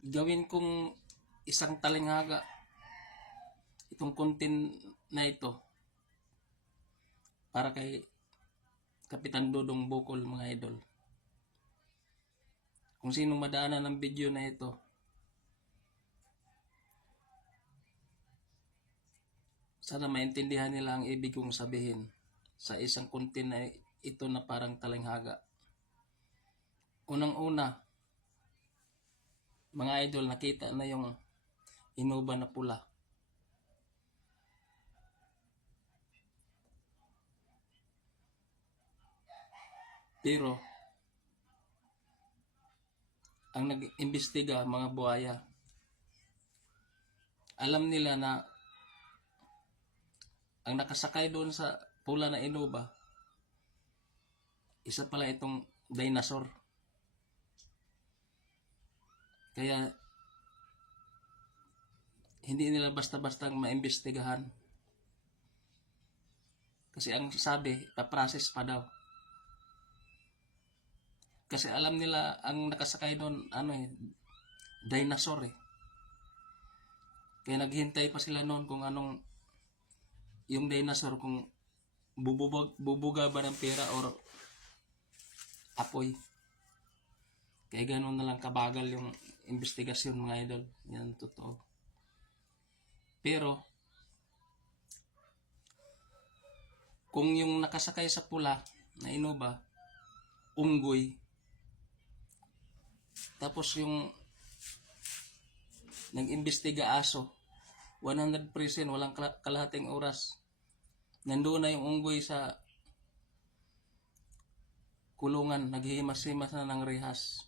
Gawin kong isang talinghaga itong content na ito para kay Kapitan Dudong Bukol, mga idol. Kung sino madaanan ng video na ito, sana maintindihan nila ang ibig kong sabihin sa isang content na ito na parang talinghaga. Unang-una, mga idol, nakita na yung inuba na pula. Pero ang nag-imbestiga, mga buhaya, alam nila na ang nakasakay doon sa pula na inuba, isa pala itong dinosaur. Kaya hindi nila basta-basta maimbestigahan. Kasi ang sabi, paprocess pa daw. Kasi alam nila ang nakasakay doon, dinosaur eh. Kaya naghintay pa sila noon kung anong yung dinosaur, kung bubuga ba ng pera or apoy. Kaya ganoon na lang kabagal yung investigasyon, mga idol. Yan totoo. Pero kung yung nakasakay sa pula na inuba, unggoy, tapos yung nag-imbestiga aso, 100% walang kalahating oras, nandoon na yung unggoy sa kulungan, naghihimas-himas na ng rehas.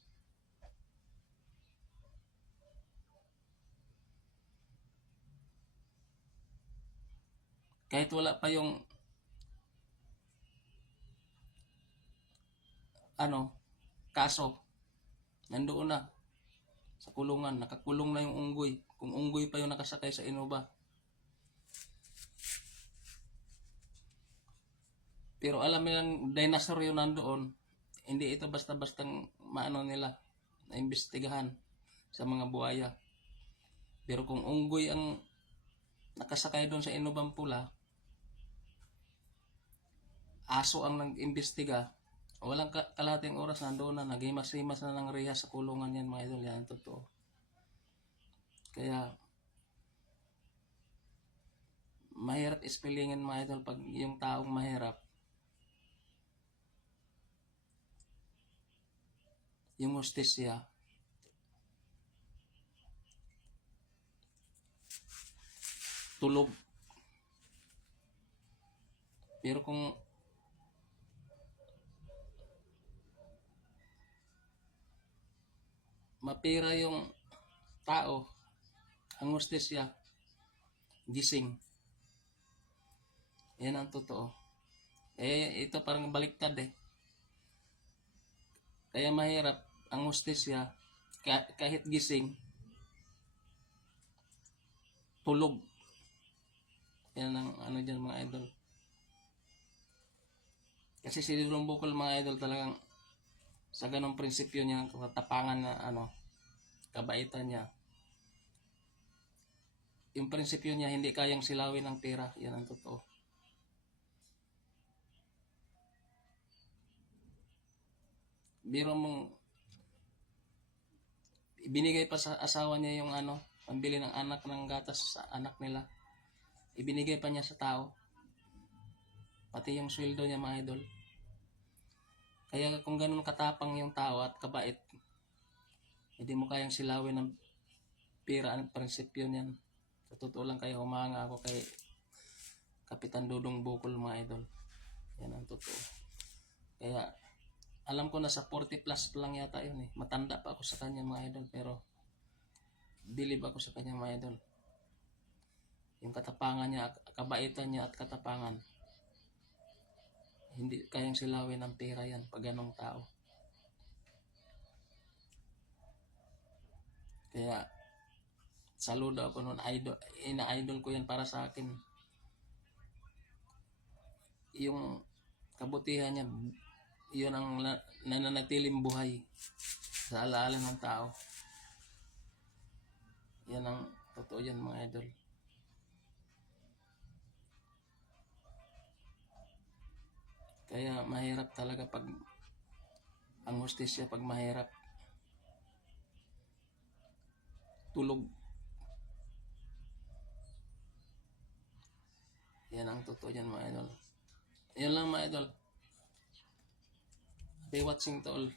Kahit wala pa yung kaso, nandoon na sa kulungan, nakakulong na yung unggoy. Kung unggoy pa yung nakasakay sa inuba. Pero alam nilang dinosaur yun nandoon, hindi ito basta-bastang nila, na imbestigahan sa mga buhaya. Pero kung unggoy ang nakasakay doon sa inubang pula, aso ang nag-imbestiga, walang kalahating oras nandoon na, naghimas-himas na ng rehas sa kulungan yan, mga idol. Yan totoo. Kaya mahirap ispilingin, mga idol, pag yung taong mahirap, yung hostesya, tulog. Pero kung mapira yung tao, ang hostesya, gising. Yan ang totoo. Ito parang baliktad eh. Kaya mahirap ang hostesya, kahit gising, tulog. Yan ang dyan, mga idol. Kasi si Dudong Bukol, mga idol, talagang sa ganong prinsipyo niya, katapangan na kabaitan niya. Yung prinsipyo niya, hindi kayang silawin ng pera. Yan ang totoo. Biro mong ibinigay pa sa asawa niya yung pambili ng anak ng gatas sa anak nila. Ibinigay pa niya sa tao. Pati yung sweldo niya, mga idol. Kaya kung ganun katapang yung tao at kabait, hindi mo kayang silawin ng pera, ang prinsipyo niyan. Sa totoo lang, kayo humanga ako kay Kapitan Dudong Bukol, mga idol. Yan ang totoo. Kaya alam ko na sa 40 plus lang yata yun eh. Matanda pa ako sa kanya, mga idol, pero bilib ako sa kanya, mga idol. Yung katapangan niya, kabaitan niya at katapangan, hindi kayang silawin ng pera yan pag ganong tao. Kaya saludo ako nun, ina-idol ko yan para sa akin. Yung kabutihan niya, yun ang nananatiling buhay sa alaala ng tao. Yan ang totoo yan mga idol. Kaya mahirap talaga pag ang hustisya pag mahirap. Tulog. Yan ang totoo yan mga idol. Yan lang mga idol. Happy watching to all.